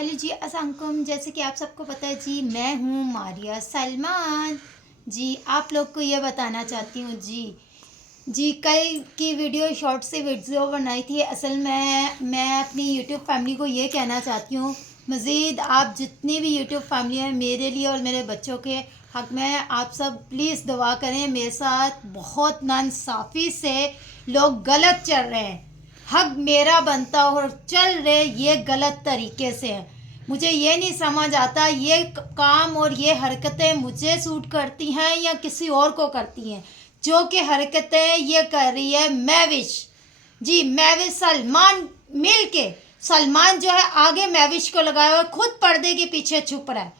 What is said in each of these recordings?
Hello जी, अस्सलाम वालेकुम। जैसे कि आप सबको पता है जी, मैं हूँ मारिया सलमान। जी, आप लोग को ये बताना चाहती हूँ जी कल की वीडियो शॉर्ट से वीडियो बनाई थी। असल में मैं अपनी यूट्यूब फैमिली को ये कहना चाहती हूँ, मज़ीद आप जितनी भी यूट्यूब फैमिली है मेरे लिए और मेरे बच्चों के हक में आप सब प्लीज़ दुआ करें। मेरे साथ बहुत नाइंसाफ़ी से लोग गलत चल रहे हैं। हक मेरा बनता और चल रहे ये गलत तरीके से है। मुझे ये नहीं समझ आता ये काम और ये हरकतें मुझे सूट करती हैं या किसी और को करती हैं। जो कि हरकतें ये कर रही है महविश। जी, महविश सलमान मिल के, सलमान जो है आगे महविश को लगाया हुआ है, खुद पर्दे के पीछे छुप रहा है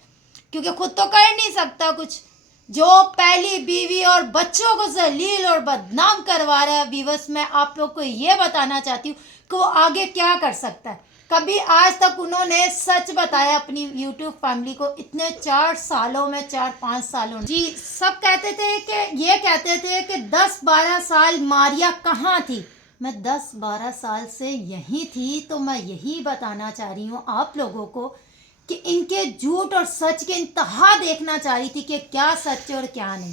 क्योंकि खुद तो कर नहीं सकता कुछ। जो पहली बीवी और बच्चों को जलील और बदनाम करवा रहा है। व्यूअर्स, मैं आप लोग को ये बताना चाहती हूँ कि वो आगे क्या कर सकता है। कभी आज तक उन्होंने सच बताया अपनी यूट्यूब फैमिली को, इतने 4 सालों में, 4-5 सालों में। जी, सब कहते थे कि ये कहते थे कि 10-12 साल मारिया कहाँ थी। मैं 10-12 साल से यहीं थी। तो मैं यही बताना चाह रही हूँ आप लोगों को कि इनके झूठ और सच के इंतहा देखना चाह रही थी कि क्या सच है और क्या नहीं।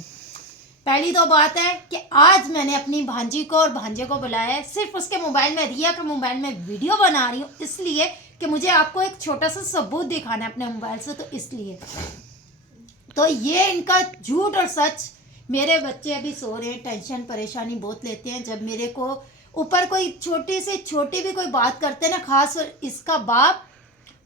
पहली तो बात है कि आज मैंने अपनी भांजी को और भांजे को बुलाया है, सिर्फ उसके मोबाइल में, रिया के मोबाइल में वीडियो बना रही हूँ इसलिए कि मुझे आपको एक छोटा सा सबूत दिखाना है अपने मोबाइल से। तो इसलिए तो ये इनका झूठ और सच। मेरे बच्चे अभी सो रहे हैं, टेंशन परेशानी बहुत लेते हैं जब मेरे को ऊपर कोई छोटी से छोटी भी कोई बात करते हैं ना, खास इसका बाप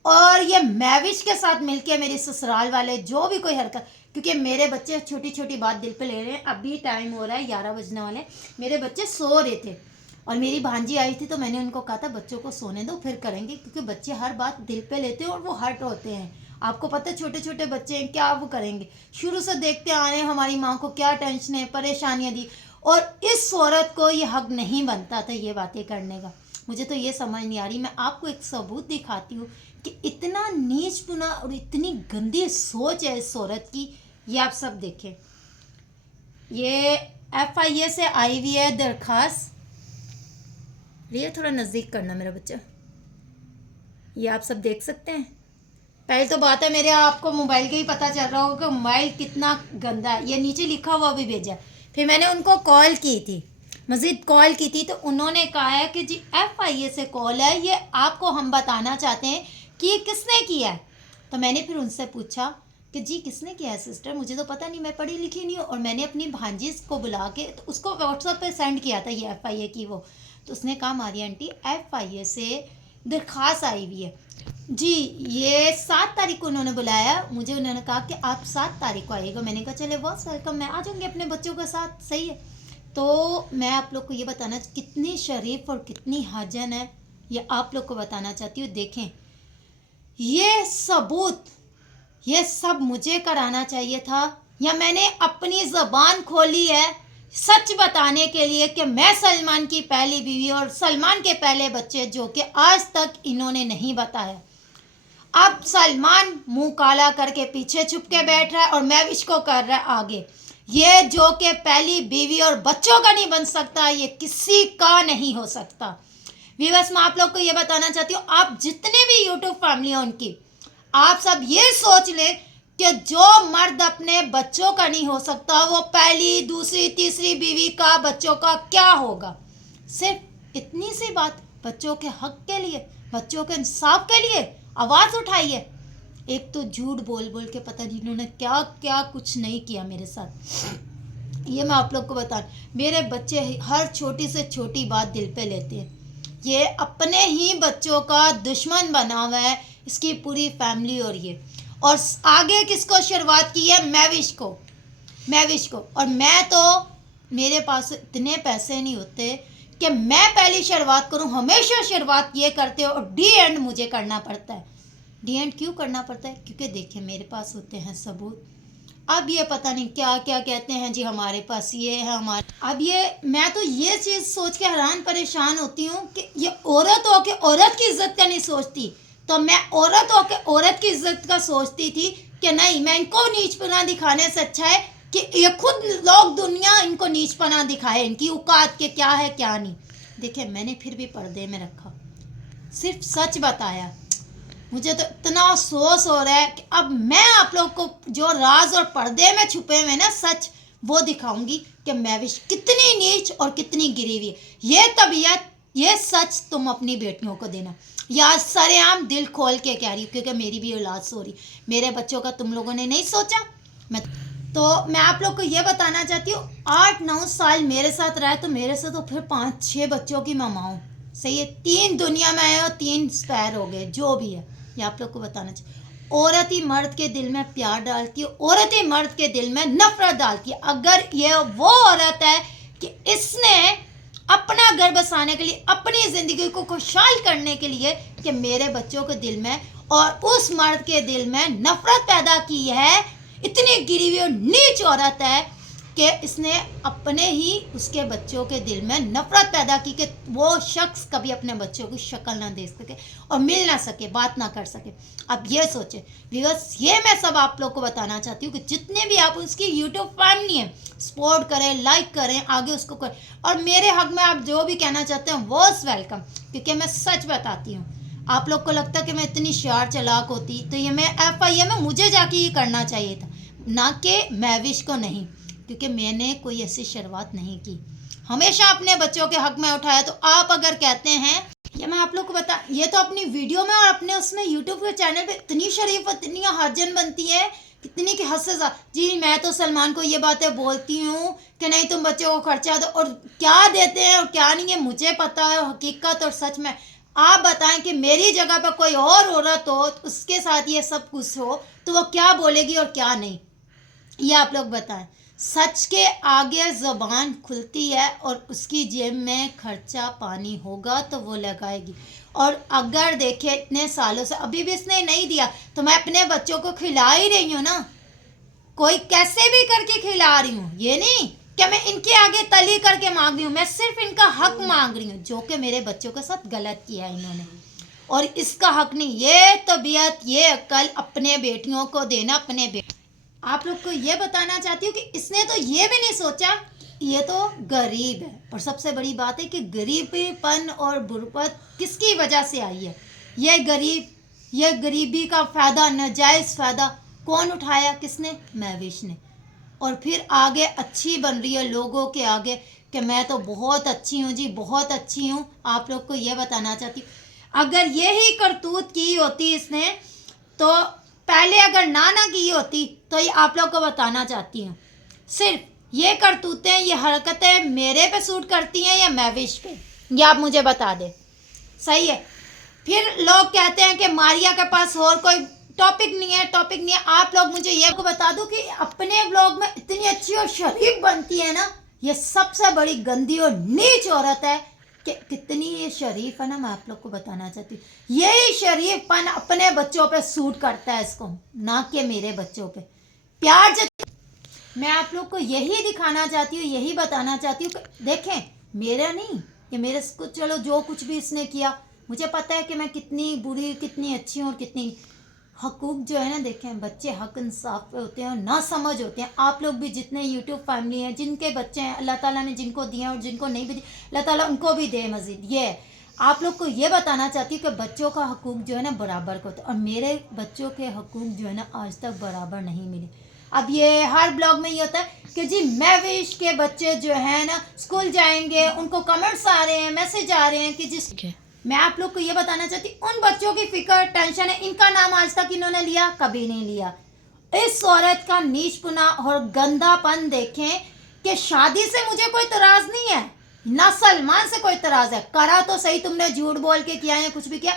और ये मैविश के साथ मिलके मेरे ससुराल वाले जो भी कोई हरकत, क्योंकि मेरे बच्चे छोटी छोटी बात दिल पे ले रहे हैं। अभी टाइम हो रहा है 11 बजने वाले, मेरे बच्चे सो रहे थे और मेरी भांजी आई थी तो मैंने उनको कहा था बच्चों को सोने दो फिर करेंगे, क्योंकि बच्चे हर बात दिल पे लेते हैं और वो हर्ट होते हैं। आपको पता है छोटे छोटे बच्चे हैं, क्या वो करेंगे। शुरू से देखते आ रहे हैं हमारी माँ को क्या टेंशन है, परेशानियाँ दी, और इस औरत को ये हक नहीं बनता था ये बातें करने का। मुझे तो ये समझ नहीं आ रही। मैं आपको एक सबूत दिखाती हूँ कि इतना नीचपना और इतनी गंदी सोच है इस औरत की। ये आप सब देखें, ये FIA से आई हुई है दरखास्त। ये थोड़ा नज़दीक करना मेरा बच्चा, ये आप सब देख सकते हैं। पहले तो बात है, मेरे आपको मोबाइल का ही पता चल रहा होगा कि मोबाइल कितना गंदा है। ये नीचे लिखा हुआ भी भेजा। फिर मैंने उनको कॉल की थी, मज़ीद कॉल की थी, तो उन्होंने कहा है कि जी FIA से कॉल है, ये आपको हम बताना चाहते हैं कि ये किसने किया है। तो मैंने फिर उनसे पूछा कि जी किसने किया है सिस्टर, मुझे तो पता नहीं, मैं पढ़ी लिखी नहीं हूँ। और मैंने अपनी भांजी को बुला के तो उसको व्हाट्सएप पे सेंड किया था ये FIA की वो। तो उसने कहा मारिया आंटी FIA से दरख्वास्त आई हुई है। जी, ये 7 तारीख को उन्होंने बुलाया मुझे। उन्होंने कहा कि आप 7 तारीख को आइएगा। मैंने कहा चले बहुत वेलकम, मैं आ जाऊँगी अपने बच्चों के साथ, सही है। तो मैं आप लोग को ये बताना, कितनी शरीफ और कितनी हजन है ये आप लोग को बताना चाहती हूँ। देखें ये सबूत, ये सब मुझे कराना चाहिए था या मैंने अपनी ज़बान खोली है सच बताने के लिए कि मैं सलमान की पहली बीवी और सलमान के पहले बच्चे, जो कि आज तक इन्होंने नहीं बताया। अब सलमान मुंह काला करके पीछे छुप के बैठ रहा है और महविश को कर रहा है आगे। ये जो कि पहली बीवी और बच्चों का नहीं बन सकता, ये किसी का नहीं हो सकता। व्यूअर्स, मैं आप लोग को ये बताना चाहती हूँ, आप जितने भी यूट्यूब फैमिली है उनकी, आप सब ये सोच ले कि जो मर्द अपने बच्चों का नहीं हो सकता, वो पहली दूसरी तीसरी बीवी का, बच्चों का क्या होगा। सिर्फ इतनी सी बात, बच्चों के हक के लिए, बच्चों के इंसाफ के लिए आवाज़ उठाइए। एक तो झूठ बोल बोल के पता नहीं इन्होंने क्या क्या कुछ नहीं किया मेरे साथ। ये मैं आप लोग को बता, मेरे बच्चे हर छोटी से छोटी बात दिल पे लेते हैं। ये अपने ही बच्चों का दुश्मन बना हुआ है, इसकी पूरी फैमिली। और आगे किसको शुरुआत की है, महविश को, महविश को। और मैं तो, मेरे पास इतने पैसे नहीं होते कि मैं पहली शुरुआत करूं। हमेशा शुरुआत ये करते हो और डी एंड मुझे करना पड़ता है। डी एंड क्यों करना पड़ता है, क्योंकि देखिए मेरे पास होते हैं सबूत। अब ये पता नहीं क्या क्या कहते हैं जी हमारे पास ये है हमारे। अब ये मैं तो ये चीज़ सोच के हैरान परेशान होती हूँ कि ये औरत हो के औरत की इज्जत का नहीं सोचती। तो मैं औरत हो के औरत की इज्जत का सोचती थी कि नहीं, मैं इनको नीचपना दिखाने से अच्छा है कि ये खुद लोग, दुनिया इनको नीचपना दिखाए, इनकी औकात के क्या है क्या नहीं। देखिए मैंने फिर भी पर्दे में रखा, सिर्फ सच बताया। मुझे तो इतना अफसोस हो रहा है कि अब मैं आप लोग को जो राज और पर्दे में छुपे हुए ना सच वो दिखाऊंगी कि महविश कितनी नीच और कितनी गिरी हुई है। ये तबीयत, ये सच तुम अपनी बेटियों को देना। या सरेआम दिल खोल के कह रही हूँ, क्योंकि मेरी भी औलाद सो रही, मेरे बच्चों का तुम लोगों ने नहीं सोचा। मैं आप लोग को ये बताना चाहती हूँ, 8-9 साल मेरे साथ रहा है तो मेरे से तो फिर 5-6 बच्चों की मामा हूँ। सही है, 3 दुनिया में आए और 3 स्पैर हो गए, जो भी है ये आप लोग को बताना चाहिए। औरत ही मर्द के दिल में प्यार डालती है, औरत ही मर्द के दिल में नफरत डालती है। अगर ये वो औरत है कि इसने अपना घर बसाने के लिए, अपनी ज़िंदगी को खुशहाल करने के लिए कि मेरे बच्चों के दिल में और उस मर्द के दिल में नफरत पैदा की है, इतनी गिरी हुई और नीच औरत है कि इसने अपने ही उसके बच्चों के दिल में नफरत पैदा की कि वो शख्स कभी अपने बच्चों की शक्ल ना देख सके और मिल ना सके, बात ना कर सके। अब ये सोचे बिकॉज ये मैं सब आप लोग को बताना चाहती हूँ कि जितने भी आप उसकी यूट्यूब फैमिली है, सपोर्ट करें, लाइक करें, आगे उसको करें, और मेरे हक में आप जो भी कहना चाहते हैं वॉज वेलकम, क्योंकि मैं सच बताती हूँ। आप लोग को लगता कि मैं इतनी शार चलाक होती तो ये मैं FIA में मुझे जाके ये करना चाहिए था, ना कि महविश को नहीं, क्योंकि मैंने कोई ऐसी शुरुआत नहीं की, हमेशा अपने बच्चों के हक में उठाया। तो आप अगर कहते हैं, ये मैं आप लोग को बता, ये तो अपनी वीडियो में और अपने उसमें यूट्यूब के चैनल पे इतनी शरीफ, इतनी हरजन बनती है, कितनी कि हद से ज़्यादा। जी मैं तो सलमान को ये बातें बोलती हूँ कि नहीं तुम बच्चों को खर्चा दो, और क्या देते हैं और क्या नहीं है मुझे पता है, हकीकत और सच में। आप बताएं कि मेरी जगह पर कोई और औरत हो, उसके साथ ये सब कुछ हो, तो वो क्या बोलेगी और क्या नहीं, ये आप लोग बताएं। सच के आगे ज़बान खुलती है और उसकी जेब में खर्चा पानी होगा तो वो लगाएगी। और अगर देखे इतने सालों से अभी भी इसने नहीं दिया तो मैं अपने बच्चों को खिला ही रही हूँ ना, कोई कैसे भी करके खिला रही हूँ। ये नहीं कि मैं इनके आगे तली करके मांग रही हूँ, मैं सिर्फ इनका हक मांग रही हूँ, जो कि मेरे बच्चों के साथ गलत किया है इन्होंने, और इसका हक नहीं। ये तबीयत, ये अक्ल अपने बेटियों को देना, अपने बेटे। आप लोग को ये बताना चाहती हूँ कि इसने तो ये भी नहीं सोचा ये तो गरीब है, और सबसे बड़ी बात है कि गरीबीपन और गुर्बत किसकी वजह से आई है। ये गरीबी का फ़ायदा, नाजायज़ फ़ायदा कौन उठाया, किसने, महविश ने। और फिर आगे अच्छी बन रही है लोगों के आगे कि मैं तो बहुत अच्छी हूँ जी, बहुत अच्छी हूँ। आप लोग को ये बताना चाहती हूँ, अगर यही करतूत की होती इसने तो पहले अगर ना की होती तो ये आप लोग को बताना चाहती हूँ, सिर्फ ये करतूतें, ये हरकतें मेरे पे सूट करती हैं या महविश पे, ये आप मुझे बता दें। सही है, फिर लोग कहते हैं कि मारिया के पास और कोई टॉपिक नहीं है। आप लोग मुझे ये को बता दो कि अपने ब्लॉग में इतनी अच्छी और शरीफ बनती है ना, ये सबसे बड़ी गंदी और नीच औरत है कि कितनी ये शरीफ है ना, मैं आप लोग को बताना चाहती हूँ। यही शरीफपन अपने बच्चों पे सूट करता है इसको, ना कि मेरे बच्चों पे। प्यार मैं आप लोग को यही दिखाना चाहती हूँ, यही बताना चाहती हूँ कि देखें, मेरा नहीं कि मेरे को, चलो जो कुछ भी इसने किया, मुझे पता है कि मैं कितनी बुरी, कितनी अच्छी हूँ और कितनी। हकूक जो है ना, देखें, बच्चे हक इंसाफ पे होते हैं और ना समझ होते हैं। आप लोग भी जितने यूट्यूब फैमिली हैं, जिनके बच्चे हैं, अल्लाह ताला ने जिनको दिए और जिनको नहीं भी दिए, अल्लाह ताला उनको भी दे मज़ीद। ये आप लोग को ये बताना चाहती हूँ कि बच्चों का हकूक जो है ना बराबर को होता है, और मेरे बच्चों के हकूक जो है ना आज तक बराबर नहीं मिले। अब ये हर ब्लॉग में ये होता है कि जी महविश के बच्चे जो है ना स्कूल जाएंगे, उनको कमेंट्स आ रहे हैं, मैसेज आ रहे हैं कि जिस मैं आप लोग को ये बताना चाहती हूँ, उन बच्चों की फिक्र, टेंशन है, इनका नाम आज तक इन्होंने लिया, कभी नहीं लिया। इस औरत का नीचपना और गंदापन देखें कि शादी से मुझे कोई तराज नहीं है, ना सलमान से कोई तराज है, करा तो सही तुमने, झूठ बोल के किया या कुछ भी किया,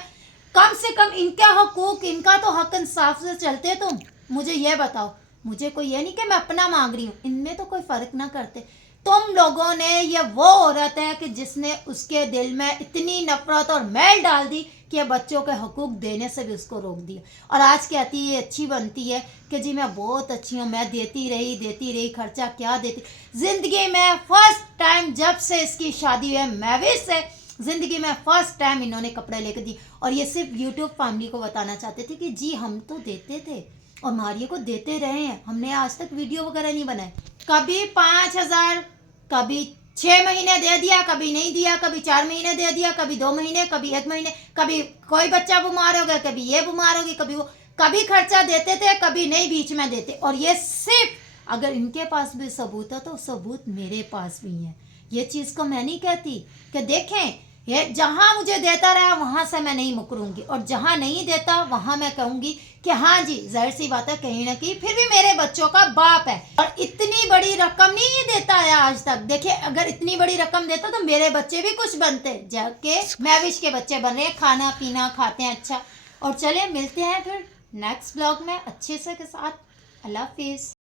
कम से कम इनका हकूक, इनका तो हक इंसाफ से चलते तुम। मुझे ये बताओ, मुझे कोई ये नहीं कि मैं अपना मांग रही हूँ, इनमें तो कोई फ़र्क ना करते। तुम लोगों ने, ये वो औरत है कि जिसने उसके दिल में इतनी नफरत और मैल डाल दी कि बच्चों के हकूक देने से भी उसको रोक दिया, और आज कहती है अच्छी बनती है कि जी मैं बहुत अच्छी हूँ, मैं देती रही, खर्चा क्या देती। ज़िंदगी में फर्स्ट टाइम जब से इसकी शादी हुई है महविश से, ज़िंदगी में फर्स्ट टाइम इन्होंने कपड़े लेकर दी, और ये सिर्फ यूट्यूब फैमिली को बताना चाहते थे कि जी हम तो देते थे और मारिया को देते रहे हैं, हमने आज तक वीडियो वगैरह नहीं बनाए, कभी 5,000, कभी 6 महीने दे दिया, कभी नहीं दिया, कभी 4 महीने दे दिया, कभी 2 महीने, कभी 1 महीने, कभी कोई बच्चा बीमार हो गया, कभी ये बीमार होगी, कभी वो, कभी खर्चा देते थे, कभी नहीं बीच में देते। और ये सिर्फ अगर इनके पास भी सबूत है तो सबूत मेरे पास भी है। ये चीज़ को मैं नहीं कहती कि देखें ये जहाँ मुझे देता रहा वहाँ से मैं नहीं मुकरूंगी, और जहाँ नहीं देता वहाँ मैं कहूँगी कि हाँ जी जाहिर सी बात है कहीं ना कहीं फिर भी मेरे बच्चों का बाप है। और इतनी बड़ी रकम नहीं देता है आज तक। देखिए अगर इतनी बड़ी रकम देता तो मेरे बच्चे भी कुछ बनते, जाके मैविश के बच्चे बन रहे हैं, खाना पीना खाते हैं अच्छा। और चलिए मिलते हैं फिर नेक्स्ट ब्लॉग में अच्छे से के साथ। अल्लाह हाफिज़।